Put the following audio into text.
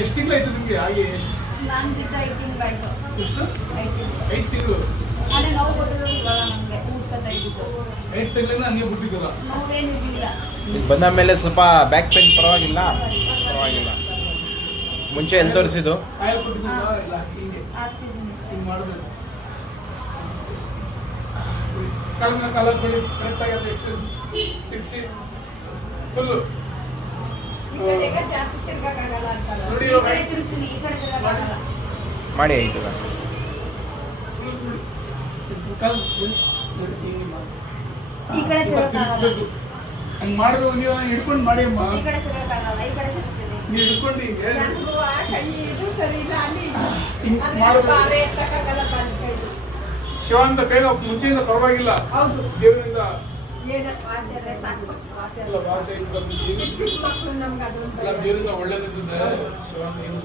ಎಷ್ಟು ತಿಂಗಳಾಯ್ತು ನಿಮಗೆ ಹಾಗೆ? ನಾನು ಬಿದ್ದ 5 ತಿಂಗಳಾಯ್ತು. ಎಷ್ಟು? 5 ತಿಂಗಳು. ಮನೆ ನೋವು ಕೊಟ್ಟಿರೋದಿಲ್ಲ ನಮಗೆ ಊಟದ 5 ತಿಂಗಳಿಂದ ಹಂಗೆ ಬಿಟ್ಟಿದ್ದೀರ? ನೋವೇನು ಇಲ್ಲ. ಬಂದ ಮೇಲೆ ಸ್ವಲ್ಪ ಬ್ಯಾಕ್ ಪೇನ್ ಪರವಾಗಿಲ್ಲ. ಮುಂಚೆ ಎಲ್ಲಿ ತೋರಿಸಿದ್ದು? ಆಯಿಲ್ ಕೊಟ್ಟಿದ್ದೀರಾ? ಇಲ್ಲ ಹಿಂಗೆ ಆಗ್ತಿದ್ದೀನಿ. ಹಿಂಗೆ ಮಾಡಬೇಕು. ಕಾಲ ಕೊಡಿ ಕರೆಕ್ಟಾಗಿ ಅದು ಎಕ್ಸಸೈಸ್ ತಿರ್ಸಿ ಫುಲ್ಲು ಈ ಕಡೆಗೆ ಜಾಸ್ತಿ ತಿರ್ಗಕ್ಕಾಗಲ್ಲ ಅಂತಲ್ಲ. ನೋಡಿ ಈ ಕಡೆ ತಿರ್ಗ್ತೀನಿ, ಈ ಕಡೆ ತಿರ್ಗಕ್ಕಾಗಲ್ಲ. ಮಾಡಿ ಆಯ್ತದ. ಫುಲ್ ಕಾಲು ನೋಡಿ ಹಿಂಗೆ ಮಾಡಿ. ಈ ಕಡೆ ತಿರ್ಗಕ್ಕಾಗಲ್ಲ. ತಿರ್ಗಿಸ್ಬೇಕು. ಹಂಗೆ ಮಾಡಿದ್ರು ನೀವು ಹಿಡ್ಕೊಂಡು ಮಾಡಿ ಅಮ್ಮ. ಈ ಕಡೆ ತಿರ್ಗಕ್ಕಾಗಲ್ಲ, ಈ ಕಡೆ ತಿರ್ಗ್ತೀನಿ. ನೀವು ಹಿಡ್ಕೊಂಡು ಹಿಂಗೆ ನನಗೂ ಆ ಕೈ ಇದು ಸರಿ ಇಲ್ಲ, ಅಲ್ಲಿ ಹಿಂಗೆ ಅದೇ ಮಾಡೋದು. ಬಾರೆ ಎತ್ತಕ್ಕಾಗಲ್ಲ ಬಾರಿ ಕೈದು. ಶಿವಾನಂದ ಬೇಗ ಮುಂಚೆಯಿಂದ ಪರವಾಗಿಲ್ಲ. ಹೌದು. ದೇವರಿಂದ ಏನಕ್ಕೆ ವಾಸಿ ಆದರೆ ಸಾಕು. ವಾಸಿ ಎಲ್ಲ ವಾಸಿ ಚಿಕ್ಕ ಮಕ್ಕಳು ನಮ್ಗೆ ಅದೊಂದು ಎಲ್ಲ ದೇವರಿಂದ ಒಳ್ಳೇದಿರ್ತದೆ. ಶಿವಾನಂದ ಏನು